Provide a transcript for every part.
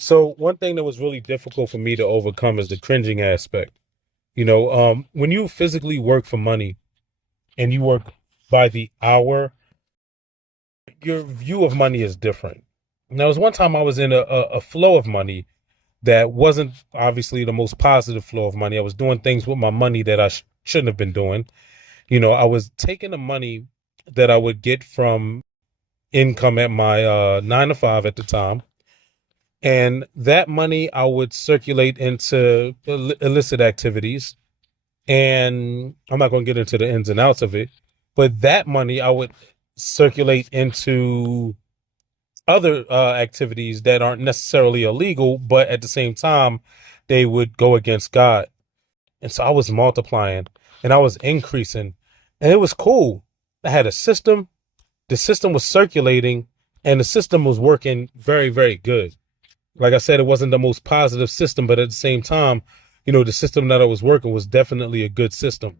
So one thing that was really difficult for me to overcome is the cringing aspect. When you physically work for money and you work by the hour, your view of money is different. Now, there was one time I was in a flow of money that wasn't obviously the most positive flow of money. I was doing things with my money that I shouldn't have been doing. I was taking the money that I would get from income at my 9 to 5 at the time. And that money I would circulate into illicit activities. And I'm not going to get into the ins and outs of it, but that money I would circulate into other activities that aren't necessarily illegal, but at the same time, they would go against God. And so I was multiplying and I was increasing, and it was cool. I had a system, the system was circulating, and the system was working very, very good. Like I said, it wasn't the most positive system, but at the same time, the system that I was working was definitely a good system.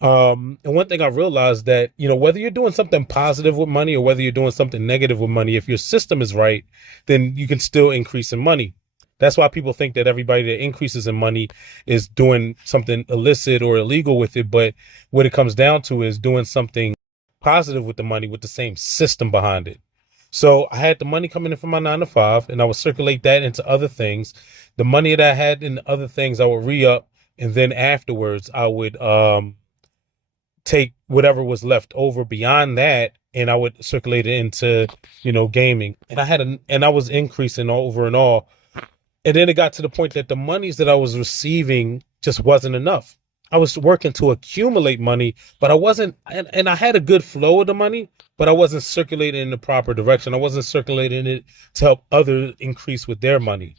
And one thing I realized that, whether you're doing something positive with money or whether you're doing something negative with money, if your system is right, then you can still increase in money. That's why people think that everybody that increases in money is doing something illicit or illegal with it. But what it comes down to is doing something positive with the money with the same system behind it. So I had the money coming in from my 9 to 5, and I would circulate that into other things. The money that I had in other things, I would re-up, and then afterwards I would take whatever was left over beyond that, and I would circulate it into, gaming. And I was increasing over and all. And then it got to the point that the monies that I was receiving just wasn't enough. I was working to accumulate money, but I wasn't, and I had a good flow of the money, but I wasn't circulating in the proper direction. I wasn't circulating it to help others increase with their money.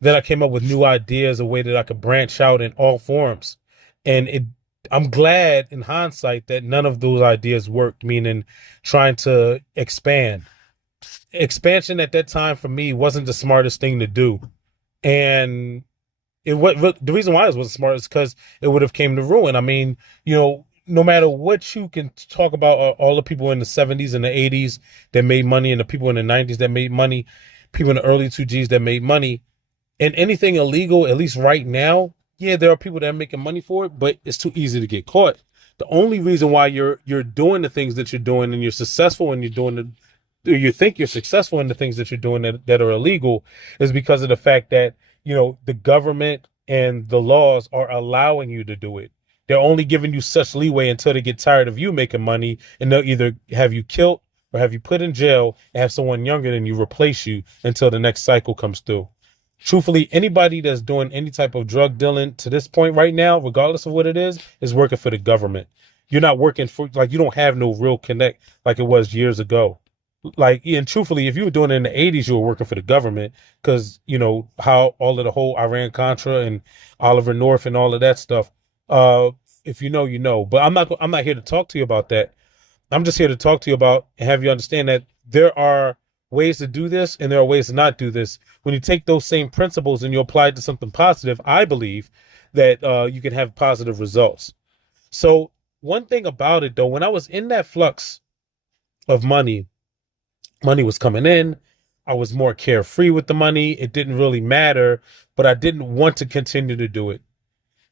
Then I came up with new ideas, a way that I could branch out in all forms. And I'm glad in hindsight that none of those ideas worked, meaning trying to expand. Expansion at that time for me wasn't the smartest thing to do. And the reason why it wasn't smart is because it would have came to ruin. I mean, no matter what you can talk about, all the people in the 70s and the 80s that made money, and the people in the 90s that made money, people in the early 2Gs that made money, and anything illegal, at least right now, yeah, there are people that are making money for it, but it's too easy to get caught. The only reason why you're doing the things that you're doing and you're successful and you think you're successful in the things that you're doing that are illegal is because of the fact that, the government and the laws are allowing you to do it. They're only giving you such leeway until they get tired of you making money, and they'll either have you killed or have you put in jail and have someone younger than you replace you until the next cycle comes through. Truthfully, anybody that's doing any type of drug dealing to this point right now, regardless of what it is working for the government. You're not working for, like, you don't have no real connect like it was years ago. Like, and truthfully, if you were doing it in the 80s, you were working for the government because, how all of the whole Iran Contra and Oliver North and all of that stuff. If you know, you know. But I'm not here to talk to you about that. I'm just here to talk to you about and have you understand that there are ways to do this and there are ways to not do this. When you take those same principles and you apply it to something positive, I believe that you can have positive results. So one thing about it, though, when I was in that flux of money was coming in. I was more carefree with the money. It didn't really matter, but I didn't want to continue to do it.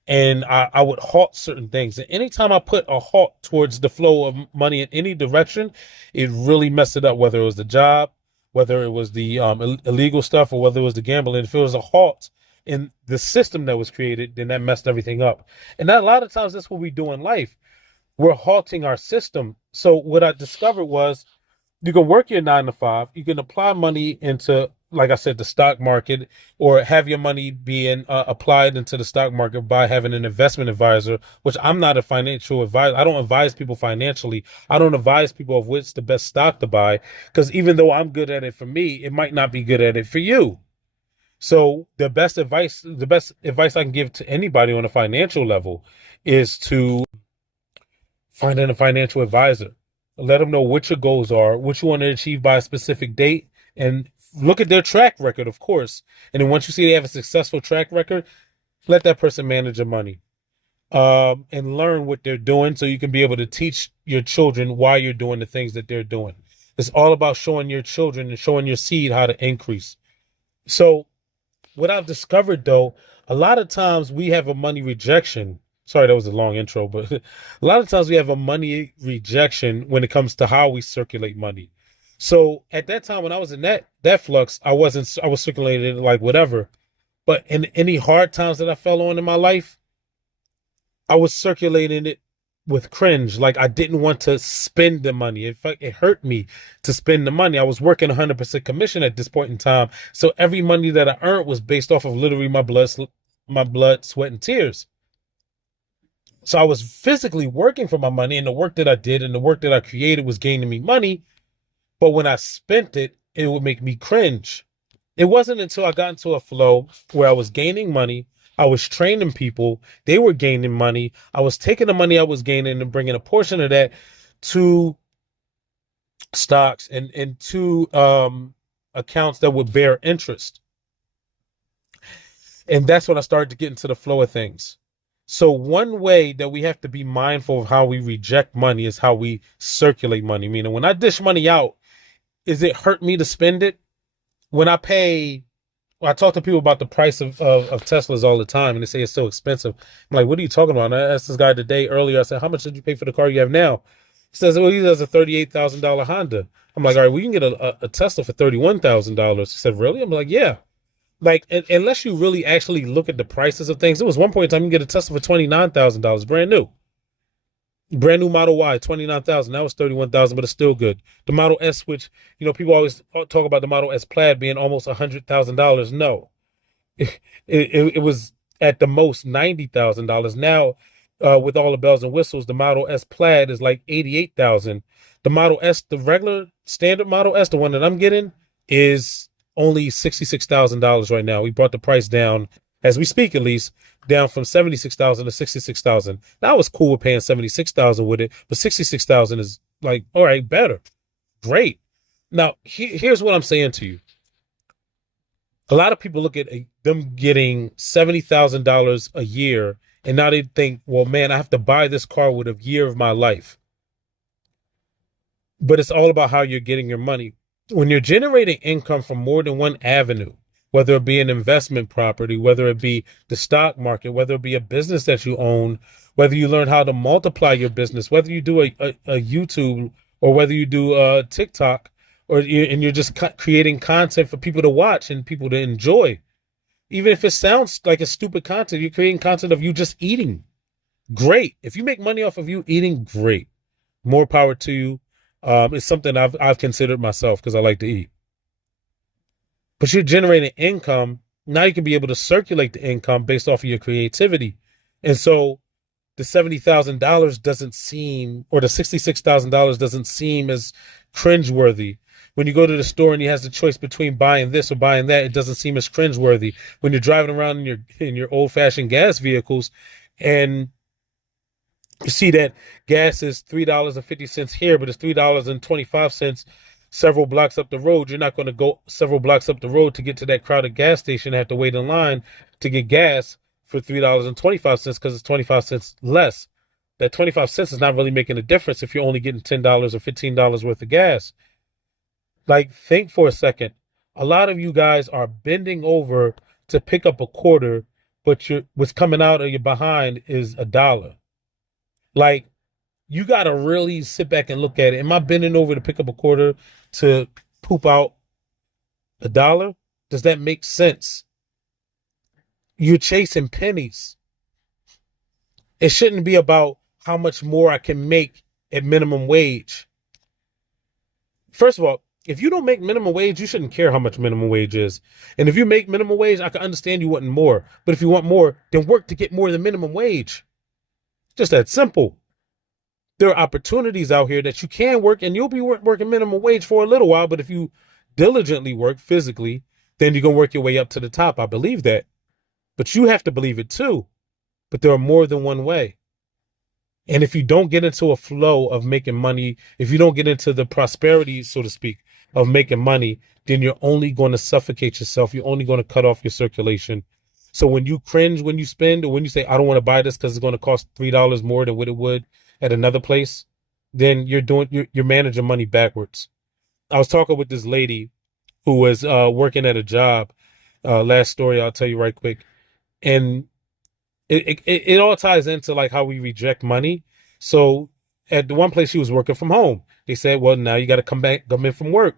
And I would halt certain things. And anytime I put a halt towards the flow of money in any direction, it really messed it up, whether it was the job, whether it was the illegal stuff, or whether it was the gambling. If it was a halt in the system that was created, then that messed everything up. And that, a lot of times that's what we do in life. We're halting our system. So what I discovered was you can work your 9 to 5. You can apply money into, like I said, the stock market, or have your money being applied into the stock market by having an investment advisor, which I'm not a financial advisor. I don't advise people financially. I don't advise people of which the best stock to buy, because even though I'm good at it for me, it might not be good at it for you. So the best advice I can give to anybody on a financial level is to find a financial advisor. Let them know what your goals are, what you want to achieve by a specific date, and look at their track record, of course. And then once you see they have a successful track record, let that person manage your money, and learn what they're doing so you can be able to teach your children why you're doing the things that they're doing. It's all about showing your children and showing your seed how to increase. So what I've discovered though, a lot of times we have a money rejection. Sorry, that was a long intro, but a lot of times we have a money rejection when it comes to how we circulate money. So at that time when I was in that flux, I was circulating it like whatever. But in any hard times that I fell on in my life, I was circulating it with cringe. Like I didn't want to spend the money. In fact, it hurt me to spend the money. I was working 100% commission at this point in time. So every money that I earned was based off of literally my blood, sweat, and tears. So I was physically working for my money, and the work that I did and the work that I created was gaining me money. But when I spent it, it would make me cringe. It wasn't until I got into a flow where I was gaining money, I was training people, they were gaining money, I was taking the money I was gaining and bringing a portion of that to stocks and to accounts that would bear interest. And that's when I started to get into the flow of things. So one way that we have to be mindful of how we reject money is how we circulate money. Meaning when I dish money out, is it hurt me to spend it? When I pay, well, I talk to people about the price of Teslas all the time, and they say it's so expensive. I'm like, what are you talking about? And I asked this guy today earlier. I said, how much did you pay for the car you have now? He says, well, he has a $38,000 Honda. I'm like, all right, well, you can get a Tesla for $31,000. He said, really? I'm like, yeah. Like, unless you really actually look at the prices of things, there was one point in time you can get a Tesla for $29,000, brand new. Brand new Model Y, 29,000. That was 31,000, but it's still good. The Model S, which, people always talk about the Model S Plaid being almost $100,000. No, it was at the most $90,000. Now, with all the bells and whistles, the Model S Plaid is like 88,000. The Model S, the regular standard Model S, the one that I'm getting, is only $66,000 right now. We brought the price down, as we speak at least, down from 76,000 to 66,000. Now I was cool with paying 76,000 with it, but 66,000 is like, all right, better. Great. Now, here's what I'm saying to you. A lot of people look at them getting $70,000 a year, and now they think, well, man, I have to buy this car with a year of my life. But it's all about how you're getting your money. When you're generating income from more than one avenue, whether it be an investment property, whether it be the stock market, whether it be a business that you own, whether you learn how to multiply your business, whether you do a YouTube or whether you do TikTok, and you're just creating content for people to watch and people to enjoy. Even if it sounds like a stupid content, you're creating content of you just eating. Great. If you make money off of you eating, great. More power to you. It's something I've considered myself because I like to eat. But you're generating income. Now you can be able to circulate the income based off of your creativity. And so the $70,000 doesn't seem, or the $66,000 doesn't seem as cringeworthy. When you go to the store and you have the choice between buying this or buying that, it doesn't seem as cringeworthy. When you're driving around in your old-fashioned gas vehicles and you see that gas is $3.50 here, but it's $3.25 several blocks up the road. You're not going to go several blocks up the road to get to that crowded gas station and have to wait in line to get gas for $3.25 because it's 25 cents less. That 25 cents is not really making a difference if you're only getting $10 or $15 worth of gas. Like, think for a second. A lot of you guys are bending over to pick up a quarter, but what's coming out of your behind is $1. Like, you got to really sit back and look at it. Am I bending over to pick up a quarter to poop out $1? Does that make sense? You're chasing pennies. It shouldn't be about how much more I can make at minimum wage. First of all, if you don't make minimum wage, you shouldn't care how much minimum wage is. And if you make minimum wage, I can understand you wanting more. But if you want more, then work to get more than minimum wage. Just that simple. There are opportunities out here that you can work, and you'll be working minimum wage for a little while. But if you diligently work physically, then you're going to work your way up to the top. I believe that. But you have to believe it too. But there are more than one way. And if you don't get into a flow of making money, if you don't get into the prosperity, so to speak, of making money, then you're only going to suffocate yourself. You're only going to cut off your circulation. So when you cringe, when you spend, or when you say, I don't want to buy this because it's going to cost $3 more than what it would at another place, then you're managing money backwards. I was talking with this lady who was working at a job, Last story I'll tell you right quick. And it all ties into like how we reject money. So at the one place she was working from home, they said, well, now you got to come in from work.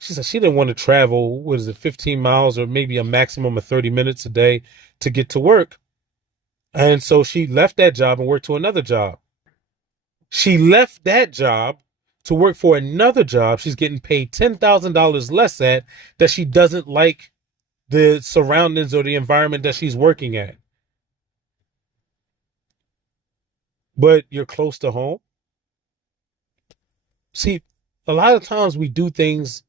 She said she didn't want to travel, what is it, 15 miles or maybe a maximum of 30 minutes a day to get to work. And so she left that job and worked to another job. She left that job to work for another job she's getting paid $10,000 less at, that she doesn't like the surroundings or the environment that she's working at. But you're close to home. See, a lot of times we do things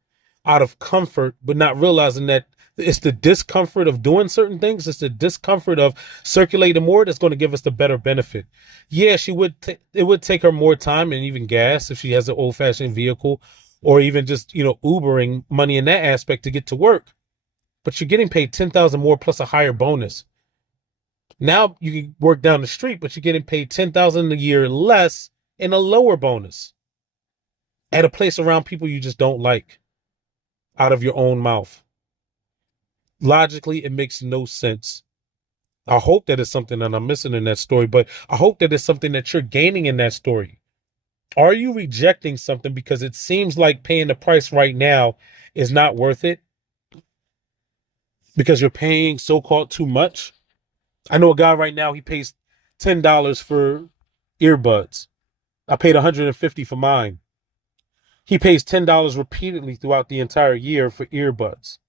out of comfort, but not realizing that it's the discomfort of doing certain things. It's the discomfort of circulating more that's going to give us the better benefit. Yeah, it would take her more time and even gas if she has an old fashioned vehicle, or even just, Ubering money in that aspect to get to work. But you're getting paid 10,000 more plus a higher bonus. Now you can work down the street, but you're getting paid 10,000 a year less in a lower bonus at a place around people you just don't like, out of your own mouth. Logically, it makes no sense. I hope that it's something that I'm missing in that story, but I hope that it's something that you're gaining in that story. Are you rejecting something because it seems like paying the price right now is not worth it? Because you're paying so-called too much? I know a guy right now, he pays $10 for earbuds. I paid $150 for mine. He pays $10 repeatedly throughout the entire year for earbuds.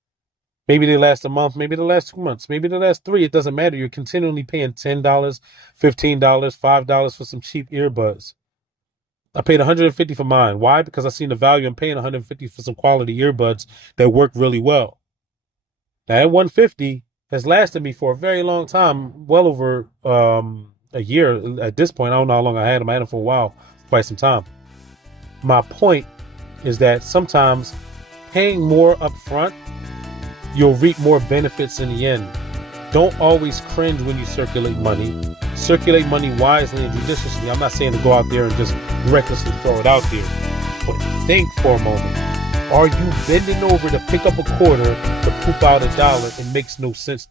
Maybe they last a month, maybe they last 2 months, maybe they last 3. It doesn't matter. You're continually paying $10, $15, $5 for some cheap earbuds. I paid $150 for mine. Why? Because I seen the value in paying $150 for some quality earbuds that work really well. Now, that $150 has lasted me for a very long time, well over a year at this point. I don't know how long I had them. I had them for a while, quite some time. My point is that sometimes paying more up front, you'll reap more benefits in the end. Don't always cringe when you circulate money. Circulate money wisely and judiciously. I'm not saying to go out there and just recklessly throw it out there, but think for a moment. Are you bending over to pick up a quarter to poop out $1? It makes no sense